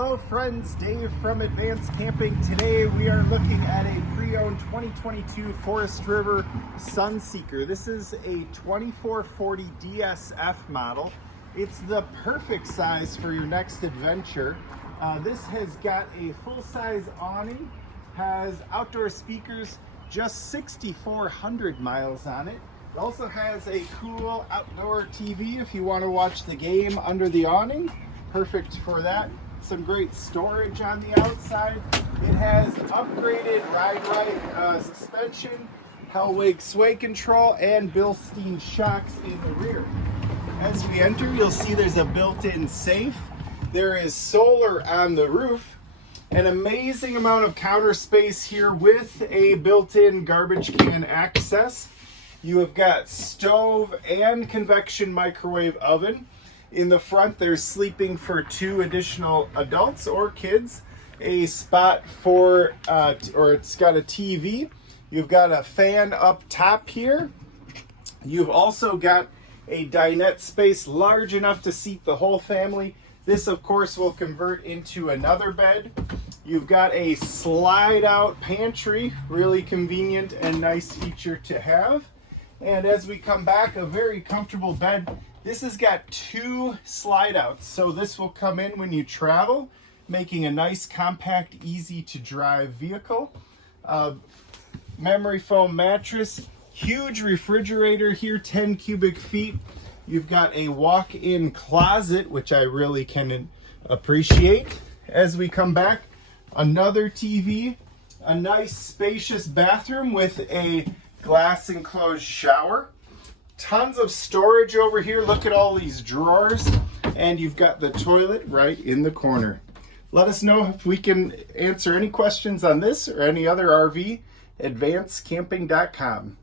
Hello friends, Dave from Advanced Camping. Today we are looking at a pre-owned 2022 Forest River SunSeeker. This is a 2440 DSF model. It's the perfect size for your next adventure. This has got a full-size awning, has outdoor speakers, just 6,400 miles on it. It also has a cool outdoor TV if you want to watch the game under the awning. Perfect for that. Some great storage on the outside. It has upgraded ride-right suspension, Hellwig sway control, and Bilstein shocks in the rear. As we enter, you'll see there's a built-in safe. There is solar on the roof. An amazing amount of counter space here with a built-in garbage can access. You have got stove and convection microwave oven. In the front, there's sleeping for 2 additional adults or kids. A spot for, or it's got a TV. You've got a fan up top here. You've also got a dinette space large enough to seat the whole family. This, of course, will convert into another bed. You've got a slide-out pantry, really convenient and nice feature to have. And as we come back, a very comfortable bed. This has got 2 slide-outs, so this will come in when you travel, making a nice, compact, easy-to-drive vehicle. Memory foam mattress, huge refrigerator here, 10 cubic feet. You've got a walk-in closet, which I really can appreciate. As we come back, another TV, a nice, spacious bathroom with a glass enclosed shower. Tons of storage over here. Look at all these drawers. And you've got the toilet right in the corner. Let us know if we can answer any questions on this or any other RV. AdvancedCamping.com.